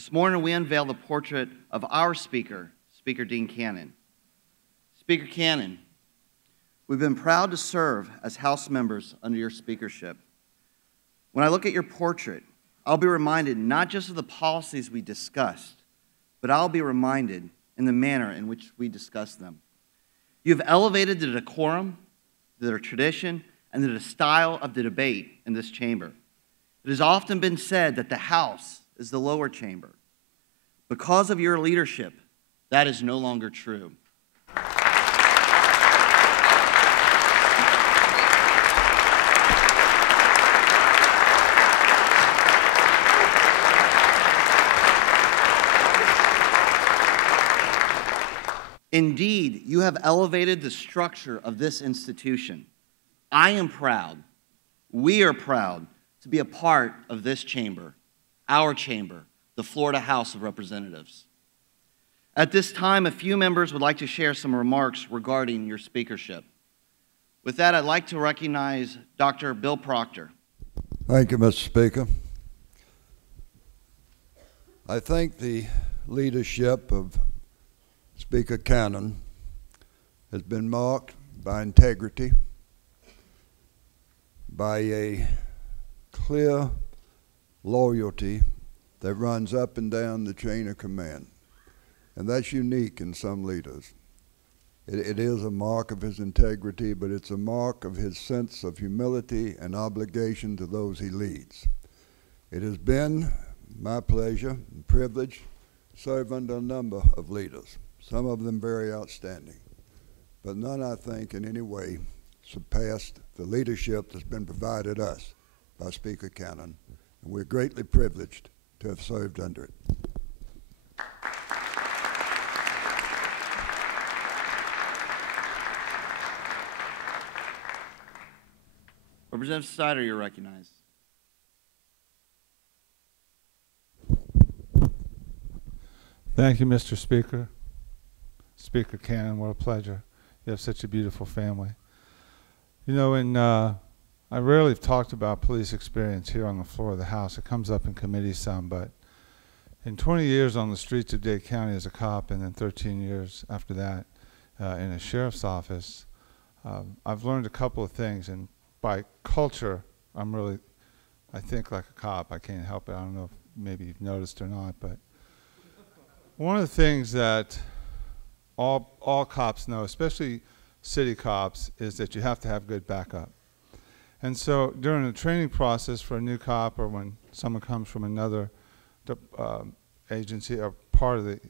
This morning we unveil the portrait of our speaker, Speaker Dean Cannon. Speaker Cannon, we've been proud to serve as House members under your speakership. When I look at your portrait, I'll be reminded not just of the policies we discussed, but I'll be reminded in the manner in which we discuss them. You have elevated the decorum, the tradition, and the style of the debate in this chamber. It has often been said that the House is the lower chamber. Because of your leadership, that is no longer true. Indeed, you have elevated the structure of this institution. I am proud, we are proud to be a part of this chamber, our chamber, the Florida House of Representatives. At this time, a few members would like to share some remarks regarding your speakership. With that, I'd like to recognize Dr. Bill Proctor. Thank you, Mr. Speaker. I think the leadership of Speaker Cannon has been marked by integrity, by a clear loyalty that runs up and down the chain of command. And that's unique in some leaders. It is a mark of his integrity, but it's a mark of his sense of humility and obligation to those he leads. It has been my pleasure and privilege to serve under a number of leaders, some of them very outstanding, but none, I think, in any way surpassed the leadership that's been provided us by Speaker Cannon, and we're greatly privileged to have served under it. Representative Snyder, you're recognized. Thank you, Mr. Speaker. Speaker Cannon, what a pleasure. You have such a beautiful family. You know, I rarely have talked about police experience here on the floor of the House. It comes up in committee some, but in 20 years on the streets of Dade County as a cop, and then 13 years after that in a sheriff's office, I've learned a couple of things. And by culture, I think like a cop. I can't help it. I don't know if maybe you've noticed or not, but one of the things that all cops know, especially city cops, is that you have to have good backup. And so during the training process for a new cop, or when someone comes from another agency or part of the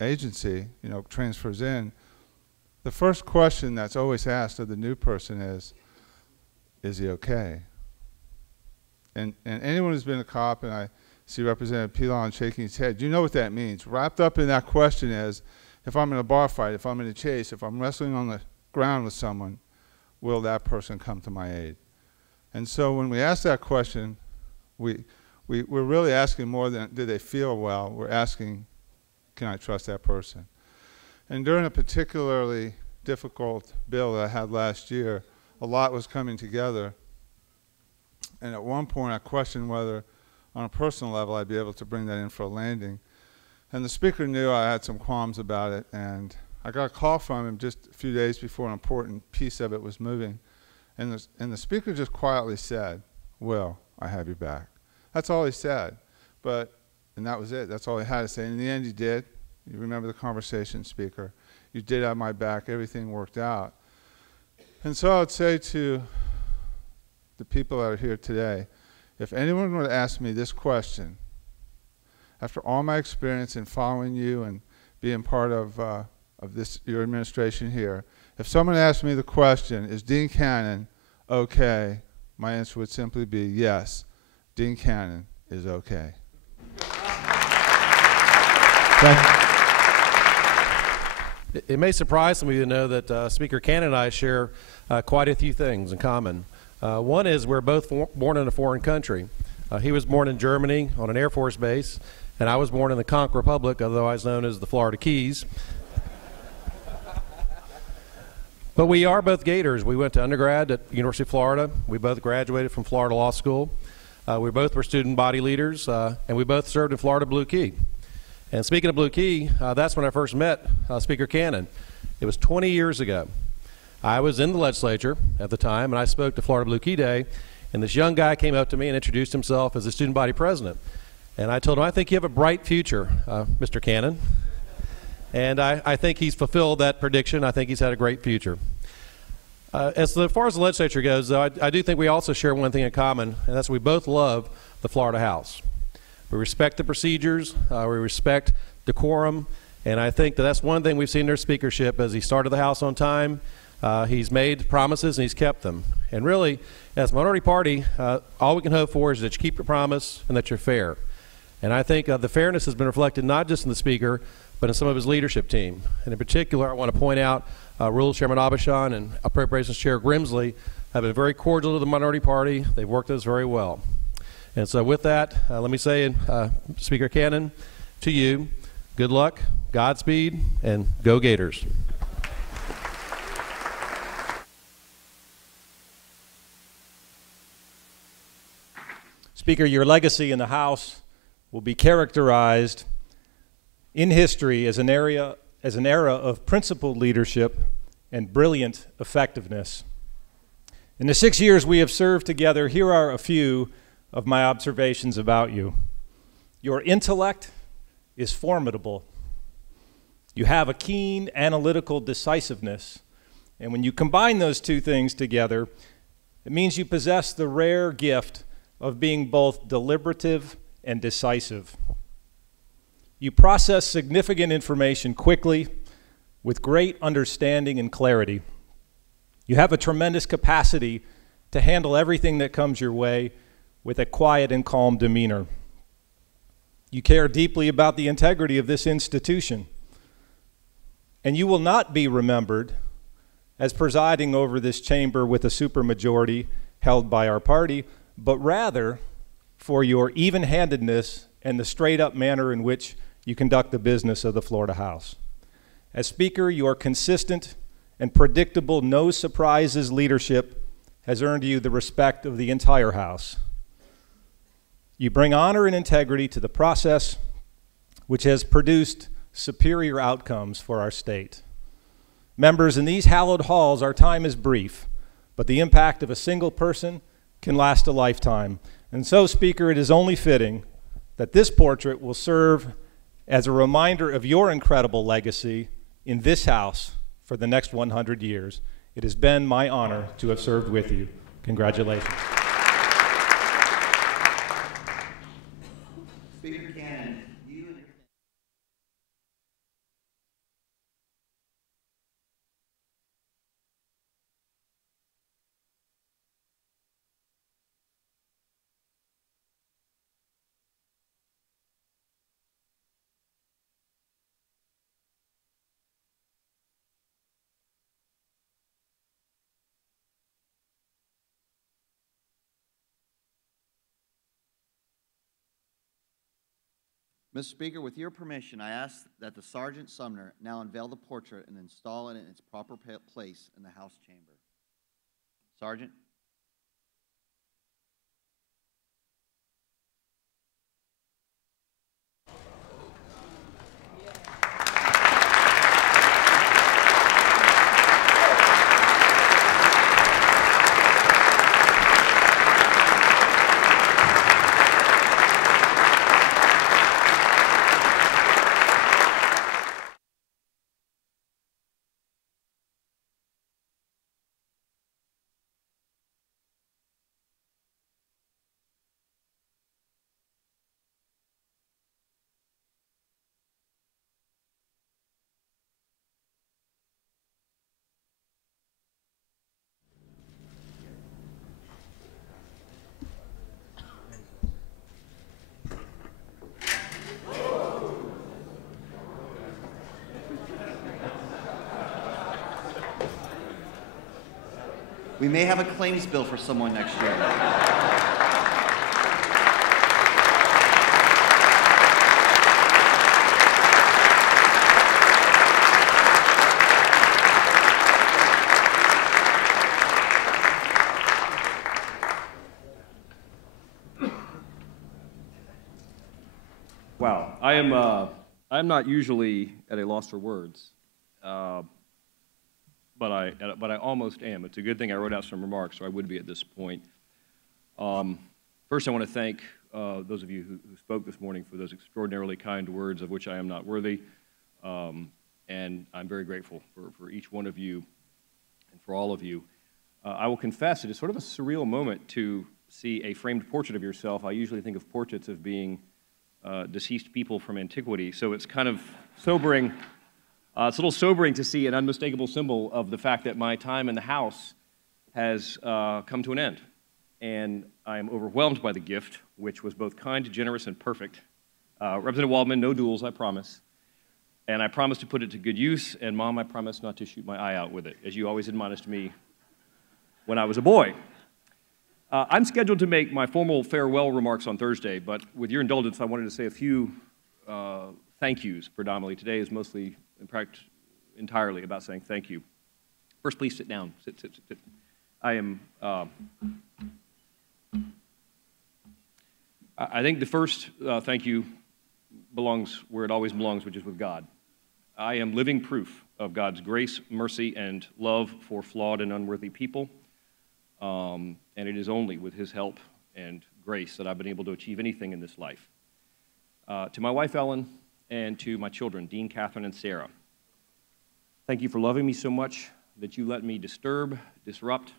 agency, you know, transfers in, the first question that's always asked of the new person is he okay? And anyone who's been a cop, and I see Representative Pilon shaking his head, you know what that means. Wrapped up in that question is, if I'm in a bar fight, if I'm in a chase, if I'm wrestling on the ground with someone, will that person come to my aid? And so when we ask that question, we're really asking more than do they feel well, we're asking, can I trust that person? And during a particularly difficult bill that I had last year, a lot was coming together. And at one point I questioned whether on a personal level I'd be able to bring that in for a landing. And the Speaker knew I had some qualms about it, and I got a call from him just a few days before an important piece of it was moving. And the Speaker just quietly said, "Will, I have your back." That's all he said. And that was it. That's all he had to say. And in the end, he did. You remember the conversation, Speaker. You did have my back. Everything worked out. And so I would say to the people that are here today, if anyone were to ask me this question, after all my experience in following you and being part of your administration here, if someone asked me the question, is Dean Cannon okay? My answer would simply be yes, Dean Cannon is okay. It may surprise some of you to know that Speaker Cannon and I share quite a few things in common. One is we're both born in a foreign country. He was born in Germany on an Air Force base, and I was born in the Conch Republic, otherwise known as the Florida Keys. But we are both Gators. We went to undergrad at University of Florida. We both graduated from Florida Law School. We both were student body leaders, and we both served in Florida Blue Key. And speaking of Blue Key, that's when I first met Speaker Cannon. It was 20 years ago. I was in the legislature at the time, and I spoke to Florida Blue Key Day, and this young guy came up to me and introduced himself as the student body president. And I told him, I think you have a bright future, Mr. Cannon. And I think he's fulfilled that prediction. I think he's had a great future. As far as the legislature goes, though, I do think we also share one thing in common, and that's we both love the Florida House. We respect the procedures, we respect decorum, and I think that's one thing we've seen in their speakership as he started the House on time. He's made promises and he's kept them. And really, as a minority party, all we can hope for is that you keep your promise and that you're fair. And I think the fairness has been reflected not just in the Speaker, but in some of his leadership team. And in particular, I want to point out Rules Chairman Abishan and Appropriations Chair Grimsley have been very cordial to the minority party. They've worked with us very well. And so with that, let me say, Speaker Cannon, to you, good luck, Godspeed, and go Gators. Speaker, your legacy in the House will be characterized in history as an era of principled leadership and brilliant effectiveness. In the 6 years we have served together, here are a few of my observations about you. Your intellect is formidable. You have a keen analytical decisiveness, and when you combine those two things together, it means you possess the rare gift of being both deliberative and decisive. You process significant information quickly, with great understanding and clarity. You have a tremendous capacity to handle everything that comes your way with a quiet and calm demeanor. You care deeply about the integrity of this institution, and you will not be remembered as presiding over this chamber with a supermajority held by our party, but rather for your even-handedness and the straight-up manner in which you conduct the business of the Florida House. As Speaker, your consistent and predictable no-surprises leadership has earned you the respect of the entire House. You bring honor and integrity to the process, which has produced superior outcomes for our state. Members, in these hallowed halls, our time is brief, but the impact of a single person can last a lifetime. And so, Speaker, it is only fitting that this portrait will serve as a reminder of your incredible legacy in this House for the next 100 years. It has been my honor to have served with you. Congratulations. Speaker Cannon, you and Mr. Speaker, with your permission, I ask that the Sergeant Sumner now unveil the portrait and install it in its proper place in the House chamber. Sergeant? We may have a claims bill for someone next year. I'm not usually at a loss for words, but I almost am. It's a good thing I wrote out some remarks, or I would be at this point. First, I want to thank those of you who spoke this morning for those extraordinarily kind words of which I am not worthy, and I'm very grateful for each one of you and for all of you. I will confess, it is sort of a surreal moment to see a framed portrait of yourself. I usually think of portraits of being deceased people from antiquity, so it's kind of sobering. It's a little sobering to see an unmistakable symbol of the fact that my time in the House has come to an end. And I am overwhelmed by the gift, which was both kind, generous, and perfect. Representative Waldman, no duels, I promise. And I promise to put it to good use, and Mom, I promise not to shoot my eye out with it, as you always admonished me when I was a boy. I'm scheduled to make my formal farewell remarks on Thursday, but with your indulgence, I wanted to say a few thank yous predominantly. Today is mostly, in fact, entirely about saying thank you. First, please sit down. Sit. I think the first thank you belongs where it always belongs, which is with God. I am living proof of God's grace, mercy, and love for flawed and unworthy people. And it is only with his help and grace that I've been able to achieve anything in this life. To my wife, Ellen, and to my children, Dean, Catherine, and Sarah, thank you for loving me so much that you let me disturb, disrupt,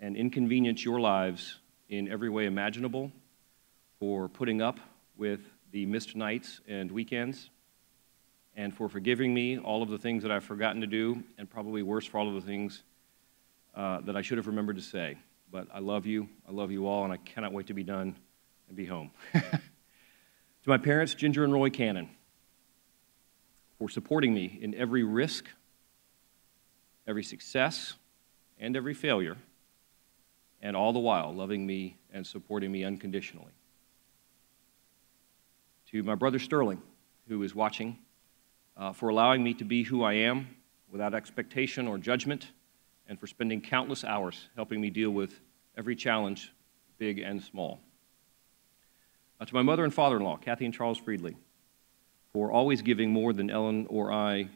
and inconvenience your lives in every way imaginable, for putting up with the missed nights and weekends, and for forgiving me all of the things that I've forgotten to do, and probably worse, for all of the things that I should have remembered to say. But I love you all, and I cannot wait to be done and be home. To my parents, Ginger and Roy Cannon, for supporting me in every risk, every success, and every failure, and all the while loving me and supporting me unconditionally. To my brother Sterling, who is watching, for allowing me to be who I am without expectation or judgment, and for spending countless hours helping me deal with every challenge, big and small. To my mother and father-in-law, Kathy and Charles Friedley, for always giving more than Ellen or I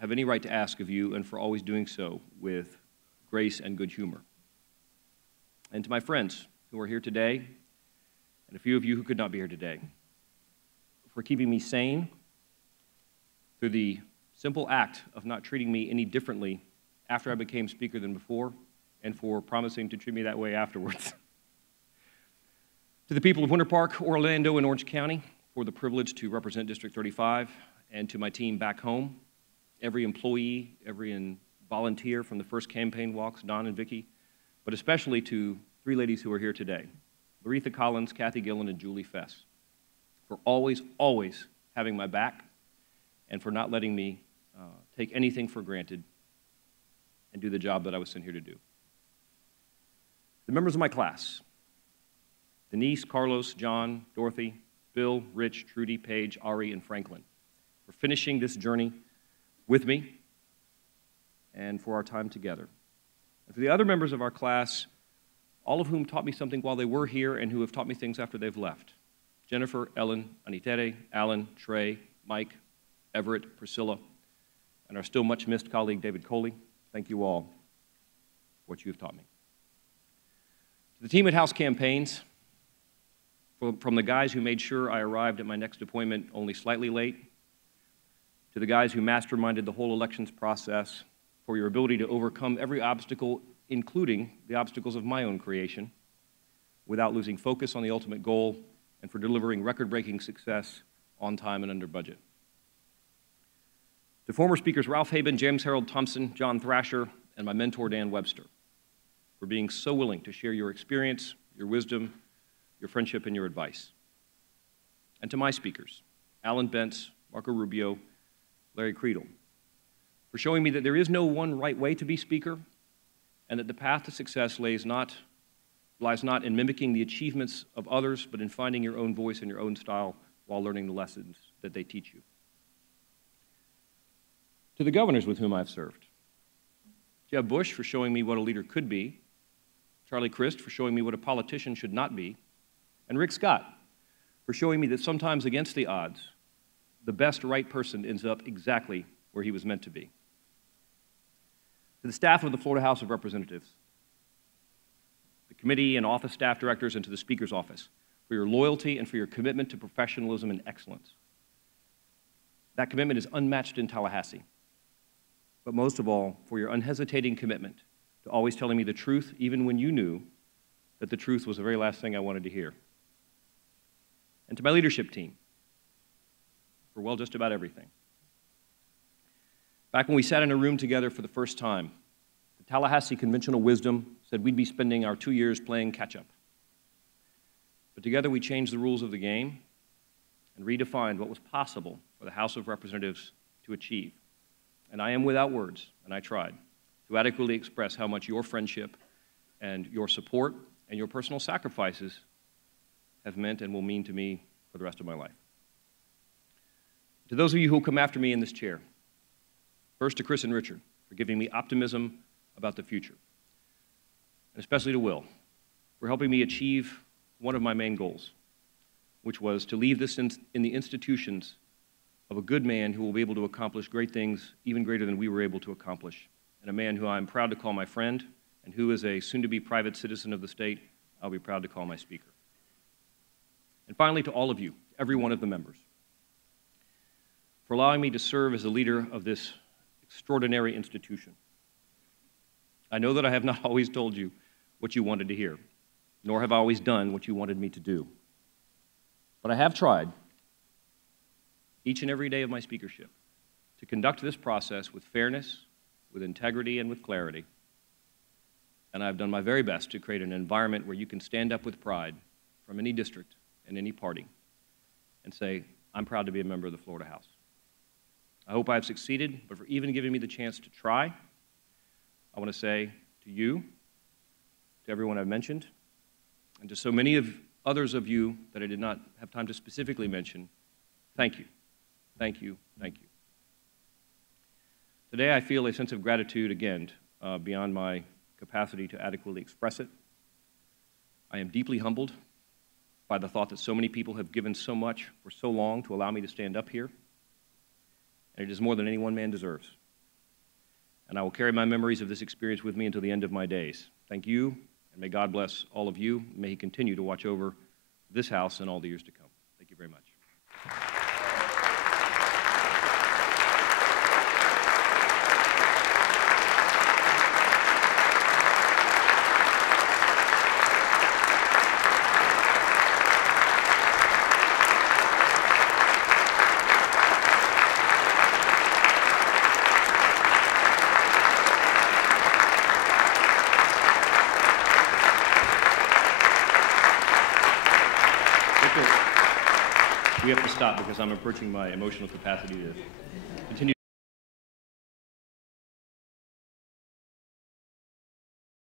have any right to ask of you, and for always doing so with grace and good humor. And to my friends who are here today, and a few of you who could not be here today, for keeping me sane through the simple act of not treating me any differently after I became Speaker than before, and for promising to treat me that way afterwards. To the people of Winter Park, Orlando, and Orange County, for the privilege to represent District 35, and to my team back home, every employee, every volunteer from the first campaign walks, Don and Vicki, but especially to three ladies who are here today, Laretha Collins, Kathy Gillen, and Julie Fess, for always having my back, and for not letting me take anything for granted and do the job that I was sent here to do. The members of my class, Denise, Carlos, John, Dorothy, Bill, Rich, Trudy, Paige, Ari, and Franklin, for finishing this journey with me and for our time together. And for the other members of our class, all of whom taught me something while they were here and who have taught me things after they've left. Jennifer, Ellen, Anitere, Alan, Trey, Mike, Everett, Priscilla, and our still much missed colleague David Coley, thank you all for what you have taught me. To the team at House Campaigns, from the guys who made sure I arrived at my next appointment only slightly late, to the guys who masterminded the whole elections process, for your ability to overcome every obstacle, including the obstacles of my own creation, without losing focus on the ultimate goal, and for delivering record-breaking success on time and under budget. To former speakers Ralph Haben, James Harold Thompson, John Thrasher, and my mentor Dan Webster, for being so willing to share your experience, your wisdom, your friendship, and your advice. And to my speakers, Alan Bentz, Marco Rubio, Larry Creedle, for showing me that there is no one right way to be Speaker, and that the path to success lies not in mimicking the achievements of others, but in finding your own voice and your own style while learning the lessons that they teach you. To the governors with whom I've served, Jeb Bush for showing me what a leader could be, Charlie Crist for showing me what a politician should not be, and Rick Scott for showing me that sometimes against the odds, the best right person ends up exactly where he was meant to be. To the staff of the Florida House of Representatives, the committee and office staff directors, and to the Speaker's office, for your loyalty and for your commitment to professionalism and excellence. That commitment is unmatched in Tallahassee, but most of all, for your unhesitating commitment to always telling me the truth, even when you knew that the truth was the very last thing I wanted to hear. And to my leadership team, for, well, just about everything. Back when we sat in a room together for the first time, the Tallahassee conventional wisdom said we'd be spending our 2 years playing catch-up. But together we changed the rules of the game and redefined what was possible for the House of Representatives to achieve. And I am without words, and I tried, to adequately express how much your friendship and your support and your personal sacrifices have meant and will mean to me for the rest of my life. To those of you who will come after me in this chair, first to Chris and Richard for giving me optimism about the future, and especially to Will for helping me achieve one of my main goals, which was to leave this in the institutions of a good man who will be able to accomplish great things, even greater than we were able to accomplish, and a man who I'm proud to call my friend, and who, as a soon-to-be private citizen of the state, I'll be proud to call my speaker. And finally, to all of you, every one of the members, for allowing me to serve as the leader of this extraordinary institution. I know that I have not always told you what you wanted to hear, nor have I always done what you wanted me to do. But I have tried, each and every day of my speakership, to conduct this process with fairness, with integrity, and with clarity. And I've done my very best to create an environment where you can stand up with pride from any district and any party and say, I'm proud to be a member of the Florida House. I hope I've succeeded, but for even giving me the chance to try, I want to say to you, to everyone I've mentioned, and to so many of others of you that I did not have time to specifically mention, thank you, thank you, thank you. Today I feel a sense of gratitude again, beyond my capacity to adequately express it. I am deeply humbled by the thought that so many people have given so much for so long to allow me to stand up here, and it is more than any one man deserves. And I will carry my memories of this experience with me until the end of my days. Thank you, and may God bless all of you. May He continue to watch over this House and all the years to come. Thank you very much. We have to stop because I'm approaching my emotional capacity to continue.